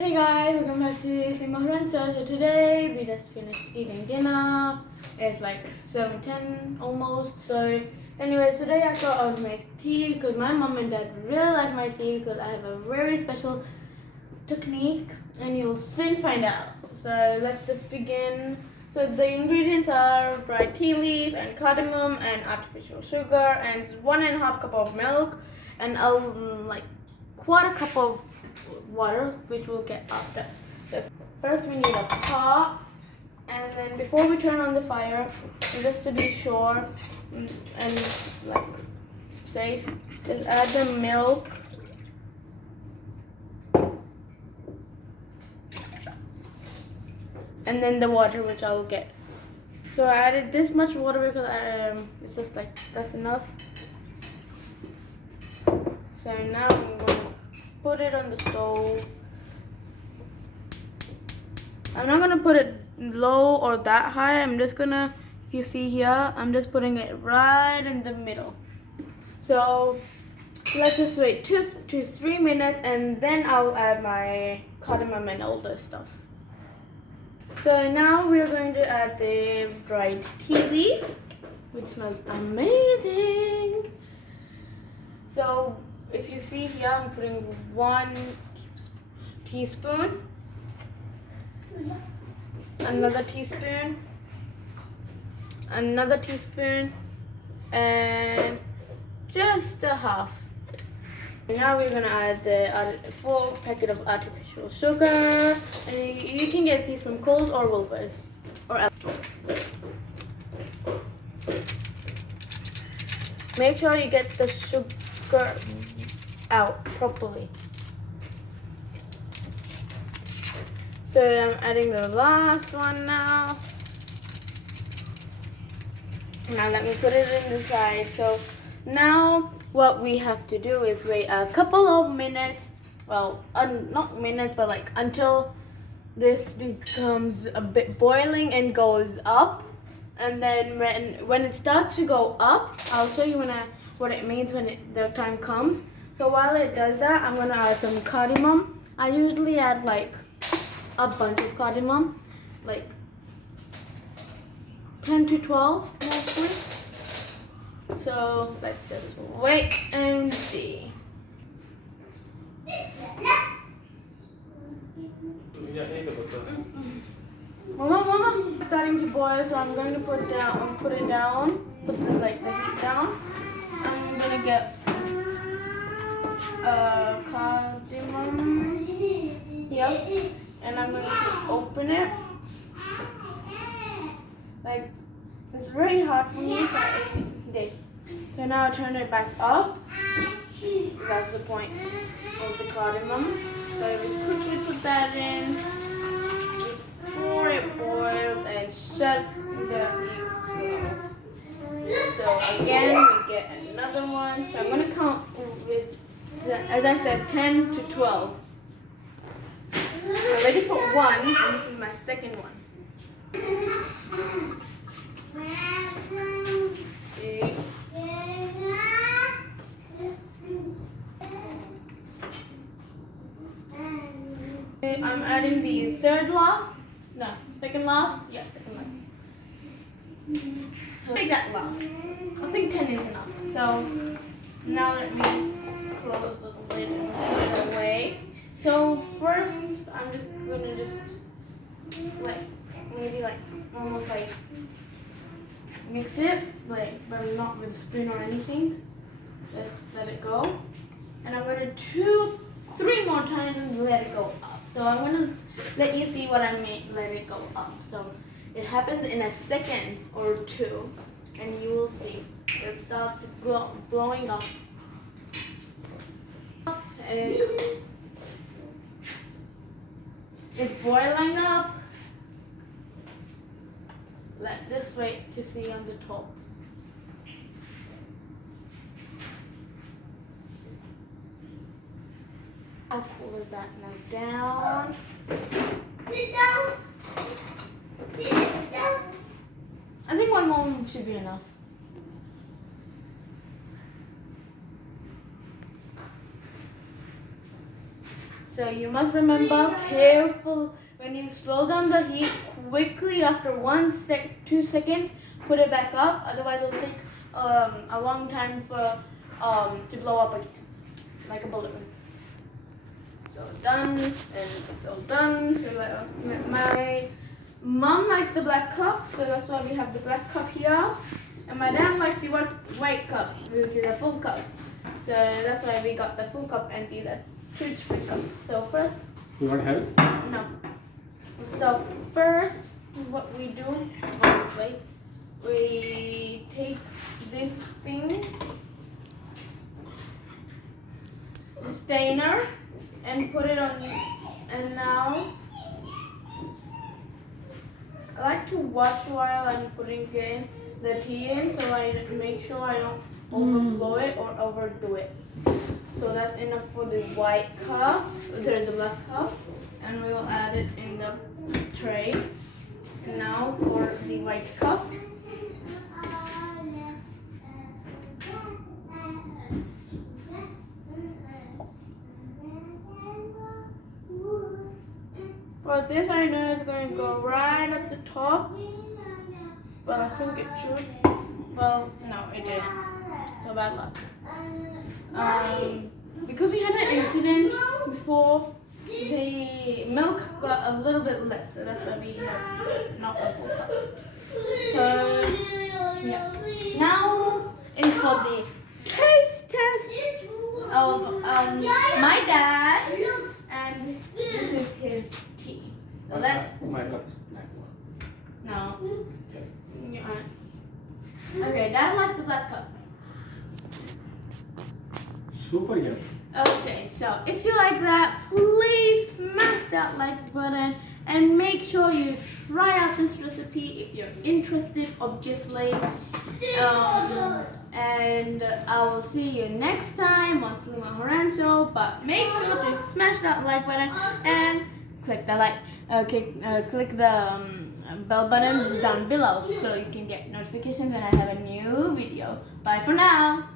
Hey guys, welcome back to Sima Huransa. So today we just finished eating dinner. It's like 7:10 almost. So anyways, today I thought I would make tea because my mom and dad really like my tea because I have a very special technique and you'll soon find out. So let's just begin. So the ingredients are dried tea leaf and cardamom and artificial sugar and 1.5 cup of milk and like quarter cup of water, which we'll get after. So first we need a pot, and then before we turn on the fire, just to be sure and like safe, just add the milk. And then the water, which I will get. So I added this much water because it's just like that's enough. So now I'm going to put it on the stove. I'm not going to put it low or that high. I'm just going to, if you see here, I'm just putting it right in the middle. So let's just wait 2 to 3 minutes and then I'll add my cardamom and all this stuff. So now we're going to add the dried tea leaf, which smells amazing. So if you see here, I'm putting 1 teaspoon, another teaspoon, another teaspoon, and just a half. Now we're gonna add the full packet of artificial sugar, and you can get these from Coles or Woolworths or make sure you get the sugar out properly. So I'm adding the last one now. Now let me put it in the side. So now what we have to do is wait a couple of minutes. Well, not minutes, but like until this becomes a bit boiling and goes up. And then when it starts to go up, I'll show you what it means when the time comes. So while it does that, I'm gonna add some cardamom. I usually add like a bunch of cardamom, like 10 to 12 mostly. So let's just wait and see. Mama, it's starting to boil, so I'm going to put it down, put the heat down. I'm gonna get cardamom. Yep. And I'm going to open it. Like it's very hard for me, so I did. So now I turn it back up. That's the point of the cardamom. So I will quickly put that in before it boils and shut the heat slow. So again, we get another one. So I'm going to count with, as I said, 10 to 12. I already put one, and this is my second one. I'm adding the second last. Yeah, second last. Make that last. I think 10 is enough. So now let me close the lid and put it away. So first, I'm just gonna almost like mix it, but not with a spoon or anything. Just let it go, and I'm gonna 2, 3 more times and let it go up. So I'm gonna let you see what I mean. Let it go up. So it happens in a second or 2, and you will see it starts blowing up. And it's boiling up. Let's wait to see on the top. How cool is that? Now down. Sit down. Sit down. I think 1 more should be enough. So you must remember, careful when you slow down the heat quickly after 2 seconds, put it back up. Otherwise, it'll take a long time for to blow up again, like a balloon. So done, and it's all done. So my mom likes the black cup, so that's why we have the black cup here. And my dad likes the white cup, which is a full cup. So that's why we got the full cup and these are 2 different cups. So first, You want help? no. So first, what we do, wait, we take this thing, the stainer, and put it on. And now, I like to watch while I'm putting in the tea in, so I make sure I don't overflow it or overdo it. So that's enough for the white cup. There's the black cup, and we will add it in the tray. And now for the white cup. For this, I know it's going to go right at the top, but I think it should. Well, no, it didn't. So bad luck. Because we had an incident before, the milk got a little bit less, so that's why we have not a full cup. So, yeah. Now is for the taste test of my dad, and this is his tea. So that's My cup. no. Yeah. Okay, Dad likes the black cup. Super yummy. Okay, so if you like that, please smash that like button and make sure you try out this recipe if you're interested, obviously. And I will see you next time on Selima Horan Show. But make sure to smash that like button and click the bell button down below so you can get notifications when I have a new video. Bye for now.